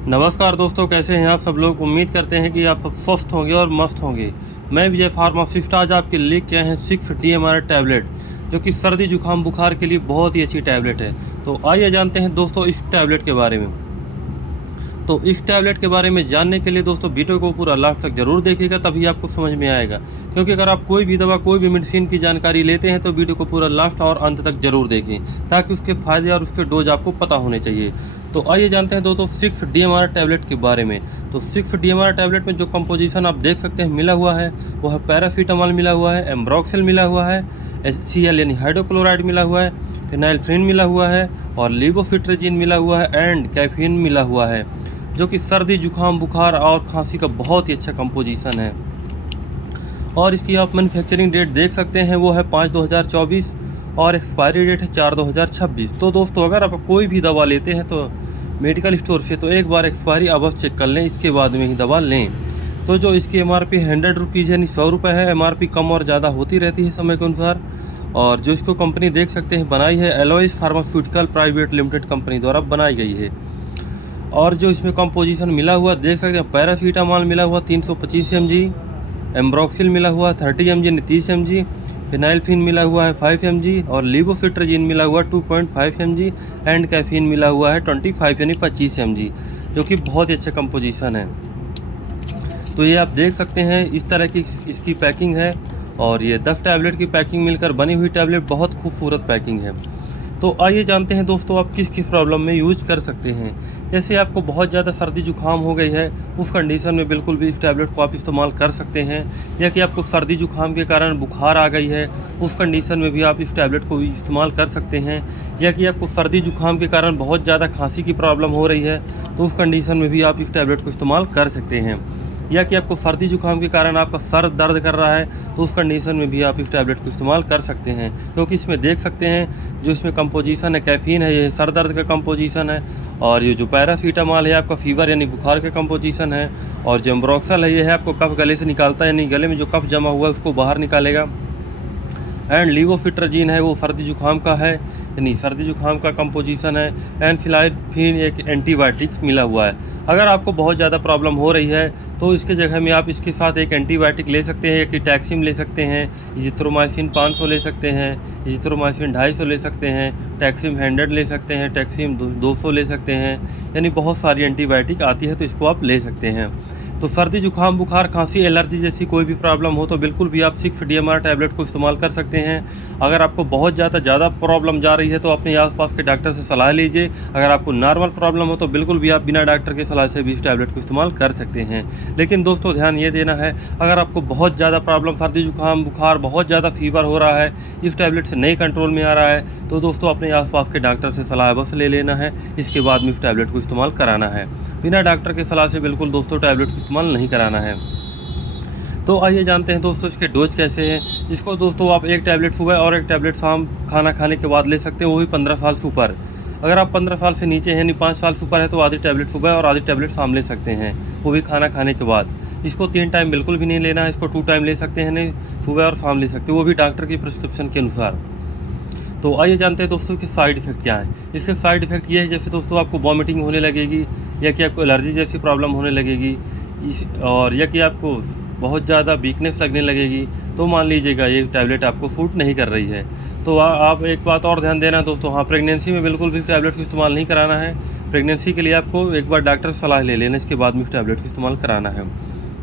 नमस्कार दोस्तों, कैसे हैं आप सब लोग। उम्मीद करते हैं कि आप सब स्वस्थ होंगे और मस्त होंगे। मैं विजय फार्मासिस्ट आज आपके लिए क्या हैं 6 DMR टैबलेट, जो कि सर्दी जुकाम बुखार के लिए बहुत ही अच्छी टैबलेट है। तो आइए जानते हैं दोस्तों इस टैबलेट के बारे में। तो इस टैबलेट के बारे में जानने के लिए दोस्तों वीडियो को पूरा लास्ट तक जरूर देखिएगा, तभी आपको समझ में आएगा। क्योंकि अगर आप कोई भी दवा कोई भी मेडिसिन की जानकारी लेते हैं तो वीडियो को पूरा लास्ट और अंत तक जरूर देखें, ताकि उसके फायदे और उसके डोज आपको पता होने चाहिए। तो आइए जानते हैं दोस्तों 6 DMR टैबलेट के बारे में। तो 6 DMR टैबलेट में जो कंपोजिशन आप देख सकते हैं मिला हुआ है वो है पैरासीटामॉल मिला हुआ है, एम्ब्रोक्सिल मिला हुआ है, HCl यानी हाइड्रोक्लोराइड मिला हुआ है, फिनाइल्फ्रिन मिला हुआ है और लीवोसिट्राजीन मिला हुआ है एंड कैफीन मिला हुआ है, जो कि सर्दी जुकाम बुखार और खांसी का बहुत ही अच्छा कंपोजिशन है। और इसकी आप मैन्युफैक्चरिंग डेट देख सकते हैं वो है 5/2024 और एक्सपायरी डेट है 4/2026। तो दोस्तों अगर आप कोई भी दवा लेते हैं तो मेडिकल स्टोर से तो एक बार एक्सपायरी अवश्य चेक कर लें, इसके बाद में ही दवा लें। तो जो इसकी MRP 100 रुपीज़ यानी 100 रुपये है। MRP कम और ज़्यादा होती रहती है समय के अनुसार। और जो इसको कंपनी देख सकते हैं बनाई है एलोइस फार्मास्यूटिकल प्राइवेट लिमिटेड कंपनी द्वारा बनाई गई है। और जो इसमें कंपोजिशन मिला हुआ देख सकते हैं, पैरासीटामॉल मिला हुआ 325 mg, एम्ब्रोक्सिल मिला हुआ 30 mg यानी 30 mg, फिनाइल्फ्रिन मिला हुआ है 5 mg और लीवोसिट्राजीन मिला हुआ 2.5 mg एंड कैफीन मिला हुआ है 25 यानी 25 mg, जो कि बहुत ही अच्छा कंपोजिशन है। तो ये आप देख सकते हैं इस तरह की इसकी पैकिंग है। और ये 10 टैबलेट की पैकिंग मिलकर बनी हुई टैबलेट बहुत खूबसूरत पैकिंग है। तो आइए जानते हैं दोस्तों आप किस किस प्रॉब्लम में यूज कर सकते हैं। जैसे आपको बहुत ज़्यादा सर्दी जुकाम हो गई है, उस कंडीशन में बिल्कुल भी इस टैबलेट को आप इस्तेमाल कर सकते हैं। या कि आपको सर्दी जुकाम के कारण बुखार आ गई है, उस कंडीशन में भी आप इस टैबलेट को इस्तेमाल कर सकते हैं। या कि आपको सर्दी जुकाम के कारण बहुत ज़्यादा खांसी की प्रॉब्लम हो रही है, तो उस कंडीशन में भी आप इस टैबलेट को इस्तेमाल कर सकते हैं। या कि आपको सर्दी जुकाम के कारण आपका सर दर्द कर रहा है, तो उस कंडीशन में भी आप इस टैबलेट को इस्तेमाल कर सकते हैं। क्योंकि इसमें देख सकते हैं जो इसमें कंपोजिशन है कैफीन है, ये सर दर्द का कंपोजिशन है। और ये जो पैरासीटामॉल है आपका फीवर यानी बुखार का कंपोजिशन है। और जो एम्ब्रोक्सल है ये है आपको कफ गले से निकालता है, यानी गले में जो कफ जमा हुआ है उसको बाहर निकालेगा। एंड लीवोसिट्राजीन है वो सर्दी जुकाम का है, यानी सर्दी जुकाम का कंपोजिशन है। एंड फिनाइल्फ्रिन एक एंटीबायोटिक मिला हुआ है। अगर आपको बहुत ज़्यादा प्रॉब्लम हो रही है तो इसके जगह में आप इसके साथ एक एंटीबायोटिक ले सकते हैं, कि टैक्सिम ले सकते हैं, इजिथ्रोमाइसिन 500 ले सकते हैं, इजिथ्रोमाइसिन 250 ले सकते हैं, टैक्सिम 100 ले सकते हैं, टैक्सिम 200 ले सकते हैं। यानी बहुत सारी एंटीबायोटिक आती है, तो इसको आप ले सकते हैं। तो सर्दी जुकाम बुखार खांसी एलर्जी जैसी कोई भी प्रॉब्लम हो तो बिल्कुल भी आप 6 DMR टैबलेट को इस्तेमाल कर सकते हैं। अगर आपको बहुत ज़्यादा प्रॉब्लम जा रही है तो अपने आसपास के डॉक्टर से सलाह लीजिए। अगर आपको नॉर्मल प्रॉब्लम हो तो बिल्कुल भी आप बिना डॉक्टर की सलाह से भी इस टैबलेट को इस्तेमाल कर सकते हैं। लेकिन दोस्तों ध्यान ये देना है, अगर आपको बहुत ज़्यादा प्रॉब्लम सर्दी जुकाम बुखार बहुत ज़्यादा फीवर हो रहा है, इस टैबलेट से नहीं कंट्रोल में आ रहा है, तो दोस्तों अपने आसपास के डॉक्टर से सलाह बस ले लेना है। इसके बाद में इस टैबलेट को इस्तेमाल कराना है। बिना डॉक्टर की सलाह से बिल्कुल दोस्तों टैबलेट को इस्तेमाल नहीं कराना है। तो आइए जानते हैं दोस्तों इसके डोज कैसे हैं। इसको दोस्तों आप एक टैबलेट सुबह और एक टैबलेट शाम खाना खाने के बाद ले सकते हैं, वो भी 15 साल से ऊपर। अगर आप 15 साल से नीचे हैं यानी 5 साल से ऊपर है तो आधी टैबलेट सुबह और आधी टैबलेट शाम ले सकते हैं, वो भी खाना खाने के बाद। इसको 3 टाइम बिल्कुल भी नहीं लेना है, इसको 2 टाइम ले सकते हैं, नहीं सुबह और शाम ले सकते हैं, वो भी डॉक्टर की प्रिस्क्रिप्शन के अनुसार। तो आइए जानते हैं दोस्तों कि साइड इफ़ेक्ट क्या है। इसके साइड इफ़ेक्ट ये है, जैसे दोस्तों आपको वॉमिटिंग होने लगेगी, या कि आपको एलर्जी जैसी प्रॉब्लम होने लगेगी, और या कि आपको बहुत ज़्यादा वीकनेस लगने लगेगी, तो मान लीजिएगा ये टैबलेट आपको सूट नहीं कर रही है। तो आप एक बात और ध्यान देना दोस्तों, हाँ प्रेगनेंसी में बिल्कुल भी टैबलेट को इस्तेमाल नहीं कराना है। प्रेगनेंसी के लिए आपको एक बार डॉक्टर से सलाह ले लेना, इसके बाद में इस टैबलेट को इस्तेमाल कराना है।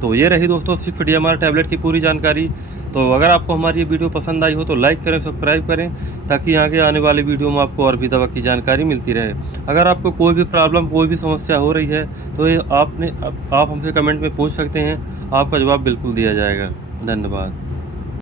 तो ये रही दोस्तों 6 DMR टैबलेट की पूरी जानकारी। तो अगर आपको हमारी ये वीडियो पसंद आई हो तो लाइक करें, सब्सक्राइब करें, ताकि आगे आने वाले वीडियो में आपको और भी दवा की जानकारी मिलती रहे। अगर आपको कोई भी प्रॉब्लम कोई भी समस्या हो रही है तो ये आप हमसे कमेंट में पूछ सकते हैं, आपका जवाब बिल्कुल दिया जाएगा। धन्यवाद।